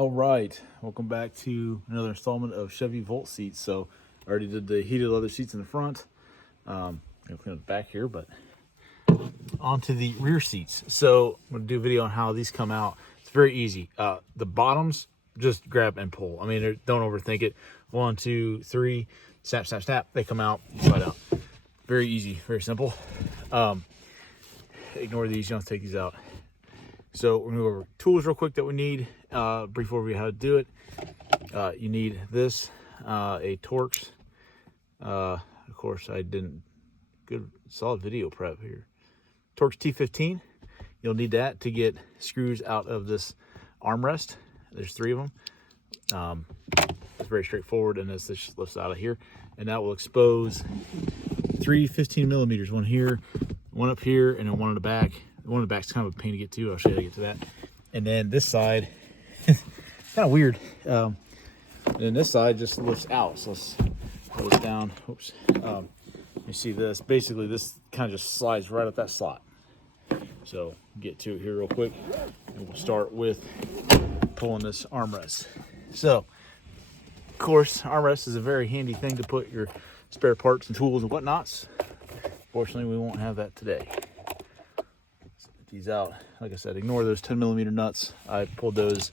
All right, welcome back to another installment of Chevy Volt seats. So I already did the heated leather seats in the front. I'll clean up the back here, but onto the rear seats. So I'm gonna do a video on how these come out. It's very easy. The bottoms, just grab and pull. I mean, don't overthink it. 1, 2, 3, snap, snap, snap. They come out, slide out. Very easy, very simple. Ignore these, you don't have to take these out. So we're gonna go over tools real quick that we need. Brief overview how to do it. You need this, a Torx. Of course, I didn't good solid video prep here. Torx T15. You'll need that to get screws out of this armrest. There's 3 of them. It's very straightforward, and this just lifts out of here, and that will expose 3 15 millimeters. One here, one up here, and then one in the back. The one in the back's kind of a pain to get to. I'll show you how to get to that. And then this side, kind of weird. And then this side just lifts out. So let's pull this down. Oops. You see this? Basically, this kind of just slides right up that slot. So get to it here real quick, and we'll start with pulling this armrest. So, of course, armrest is a very handy thing to put your spare parts and tools and whatnots. Fortunately, we won't have that today. These out. Like I said, ignore those 10 millimeter nuts. I pulled those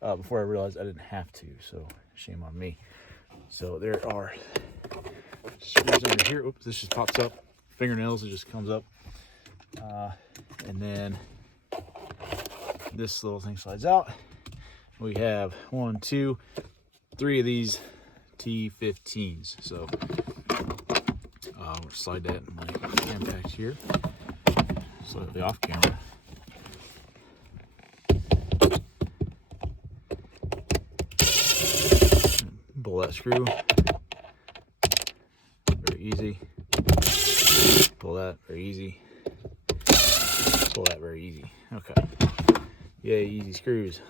before I realized I didn't have to, so shame on me. So there are screws under here. Oops, this just pops up. Fingernails, it just comes up. And then this little thing slides out. We have 1, 2, 3 of these T15s. So we'll slide that in my impact here. Slightly off camera. Pull that screw. Very easy. Pull that, very easy. Pull that, very easy. Okay. Yay, easy screws.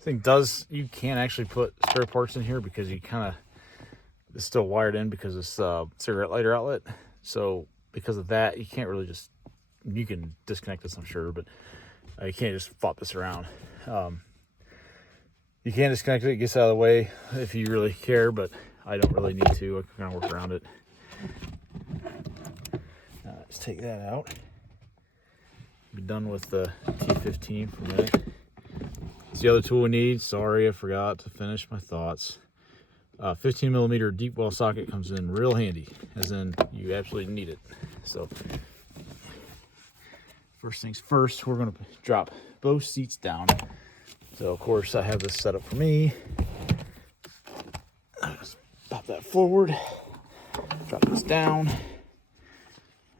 Thing does, you can actually put spare parts in here because you kind of, it's still wired in because it's cigarette lighter outlet. So because of that, you can't really just, you can disconnect this, I'm sure, but you can't just flop this around. You can disconnect it, it gets out of the way if you really care, but I don't really need to. I can kind of work around it. Let's take that out. Be done with the T15 for a minute. It's the other tool we need. Sorry, I forgot to finish my thoughts. 15 millimeter deep well socket comes in real handy, as in you absolutely need it. So first things first, we're going to drop both seats down. So of course I have this set up for me. Just pop that forward, drop this down.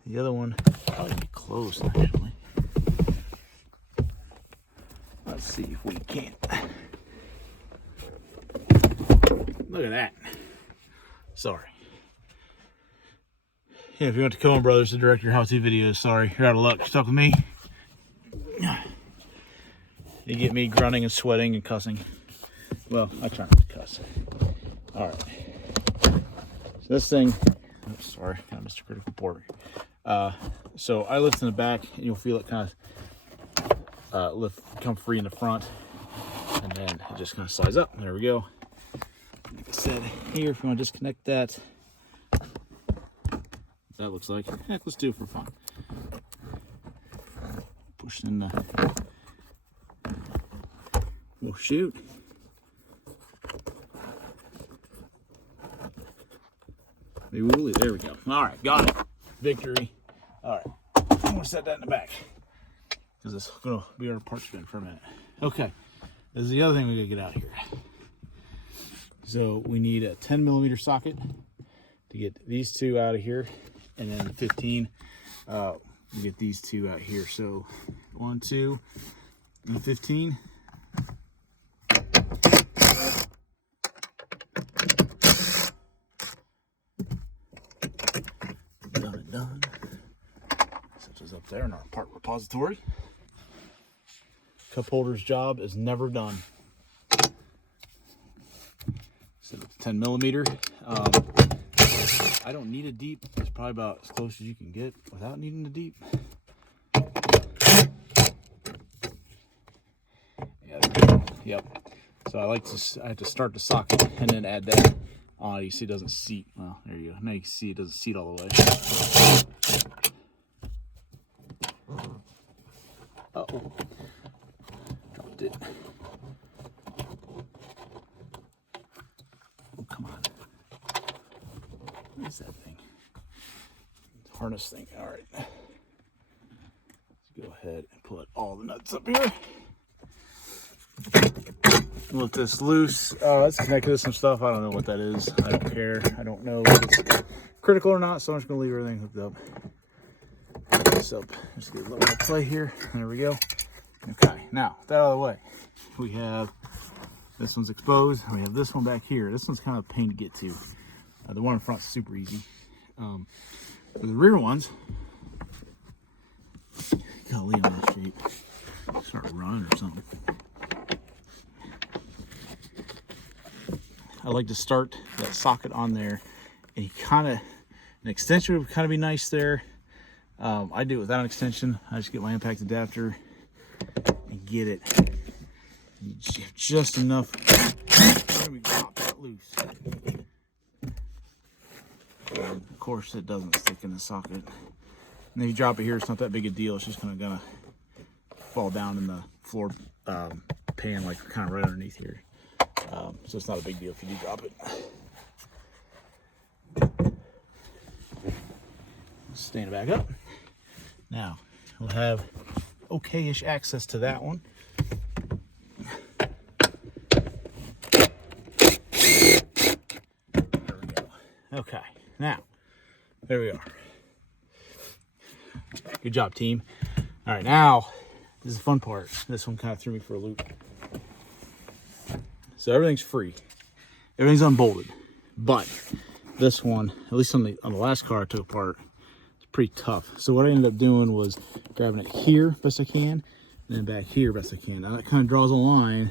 The other one probably be closed actually. Let's see if we can. Look at that. Sorry. Yeah, if you went to Coen Brothers to direct your how-to videos, sorry, you're out of luck. Stuck with me. You get me grunting and sweating and cussing. Well, I try not to cuss. All right. So this thing, oops, sorry, kind of missed a critical port. So I lift in the back, and you'll feel it kind of come free in the front, and then it just kind of slides up. There we go. Like I said, here, if you want to disconnect that, that looks like, heck, let's do it for fun. Push in the, we'll shoot. Maybe we'll leave, there we go. All right, got it. Victory. All right, I'm gonna set that in the back because it's gonna be our parts bin for a minute. Okay, this is the other thing we gotta get out of here. So we need a 10 millimeter socket to get these 2 out of here, and then 15, we get these 2 out here. So 1, 2, and 15. Done and done. Such as up there in our part repository. Cup holder's job is never done. So 10 millimeter. I don't need a deep. It's probably about as close as you can get without needing a deep. Yep. So I have to start the socket and then add that on. You see it doesn't seat. Well, there you go. Now you can see it doesn't seat all the way. Uh-oh. Dropped it. Oh, come on. What is that thing? Harness thing. All right. Let's go ahead and put all the nuts up here. Let this loose. It's connected to some stuff. I don't know what that is. I don't care. I don't know if it's critical or not, so I'm just going to leave everything hooked up. Put this up. Just get a little more play here. There we go. Okay, now, with that out of the way, we have this one's exposed. We have this one back here. This one's kind of a pain to get to. The one in front is super easy. For the rear ones, you gotta leave them in that shape. Start running or something. I like to start that socket on there, and you an extension would kind of be nice there. I do it without an extension. I just get my impact adapter and get it just enough. There we pop that loose. And of course, it doesn't stick in the socket. And then you drop it here. It's not that big a deal. It's just gonna fall down in the floor pan, like kind of right underneath here. So it's not a big deal if you do drop it. Stand it back up. Now we'll have okay-ish access to that one. There we go. Okay, now there we are. Good job, team. All right, now this is the fun part. This one kind of threw me for a loop. So everything's free, everything's unbolted, but this one, at least on the last car I took apart, it's pretty tough. So what I ended up doing was grabbing it here best I can, and then back here best I can. Now that kind of draws a line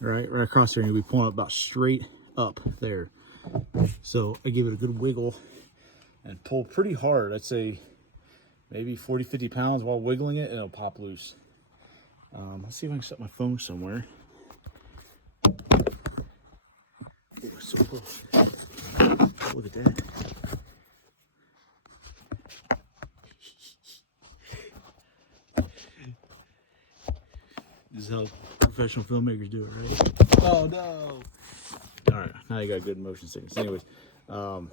right across there, and you'll be pulling it about straight up there. So I give it a good wiggle and pull pretty hard. I'd say maybe 40-50 pounds while wiggling it, and it'll pop loose. Let's see if I can set my phone somewhere. Oh, so close. Look at that. This is how professional filmmakers do it, right? Oh no! All right, now you got good motion sickness. Anyways, maybe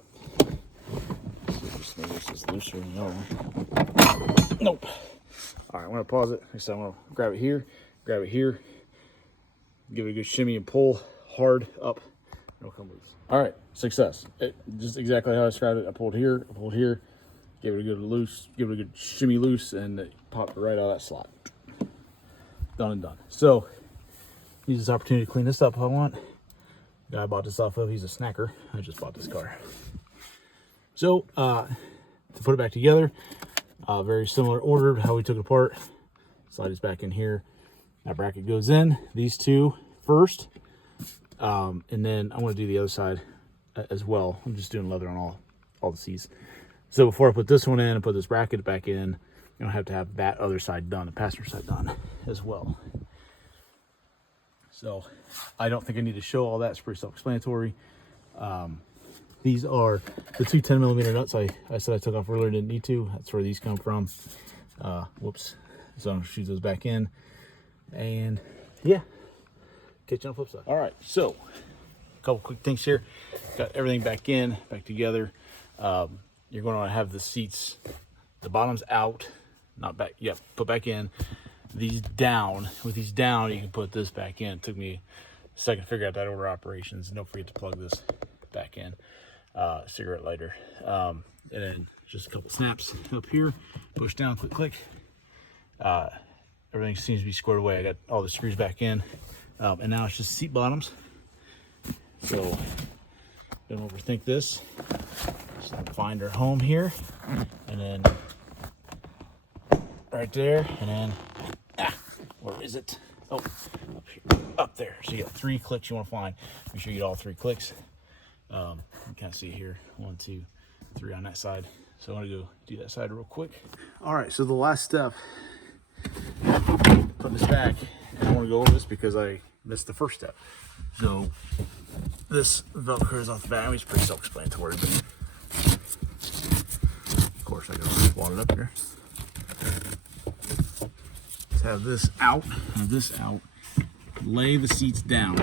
this is looser than the other one. Nope. All right, I'm gonna pause it. Next time I'm gonna grab it here, give it a good shimmy and pull hard up. It'll come loose. All right, success. Just exactly how I described it. I pulled here, gave it a good loose, give it a good shimmy loose, and it popped right out of that slot. Done and done. So use this opportunity to clean this up if I want. The guy I bought this off of, he's a snacker. I just bought this car. So to put it back together, very similar order to how we took it apart. Slide this back in here. That bracket goes in. These two first. And then I'm going to do the other side as well. I'm just doing leather on all the seats. So before I put this one in and put this bracket back in, you don't have to have that other side done, the passenger side done as well. So I don't think I need to show all that. It's pretty self-explanatory. These are the two 10mm nuts I said I took off earlier, didn't need to. That's where these come from. Whoops. So I'm going to shoot those back in. And yeah, catch you on the flip side. All right, so a couple quick things here. Got everything back together. You're going to have the seats, the bottoms out, not back. Yep, put back in. These down. With these down, you can put this back in. It took me a second to figure out that order of operations. Don't forget to plug this back in. Cigarette lighter. And then just a couple snaps up here. Push down, click. Everything seems to be squared away. I got all the screws back in. And now it's just seat bottoms. So don't overthink this. Just find our home here. And then right there. And then, where is it? Oh, up here, up there. So you got 3 clicks you want to find. Make sure you get all 3 clicks. You can kind of see here, 1, 2, 3 on that side. So I want to go do that side real quick. All right, so the last step, put this back, and I want to go over this because I missed the first step. So this Velcro is off the back. I mean, it's pretty self-explanatory, but of course I gotta wad it up here. Let's have this out. Have this out. Lay the seats down.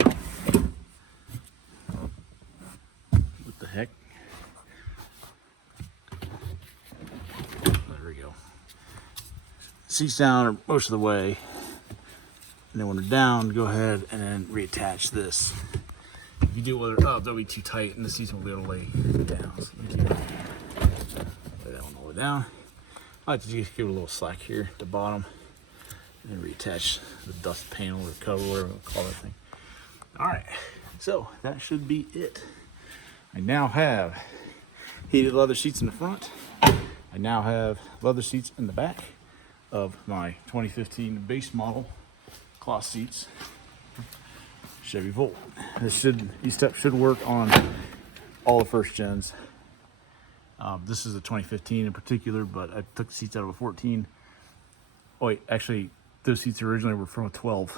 What the heck? There we go. Seats down most of the way. And then when they're down, go ahead and then reattach this. If you do it with it up, they'll be too tight and the seats won't be able to lay down. So you can lay that one all the way down. I like to just give it a little slack here at the bottom. And then reattach the dust panel or cover, whatever you call that thing. All right, so that should be it. I now have heated leather seats in the front. I now have leather seats in the back of my 2015 base model cloth seats, Chevy Volt. These steps should work on all the first gens. This is a 2015 in particular, but I took the seats out of a 14. Oh wait, actually, those seats originally were from a 12.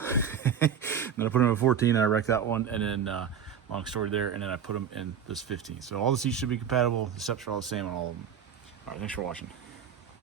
Then I put them in a 14, and I wrecked that one, and then long story there, and then I put them in this 15. So all the seats should be compatible. The steps are all the same on all of them. All right, thanks for watching.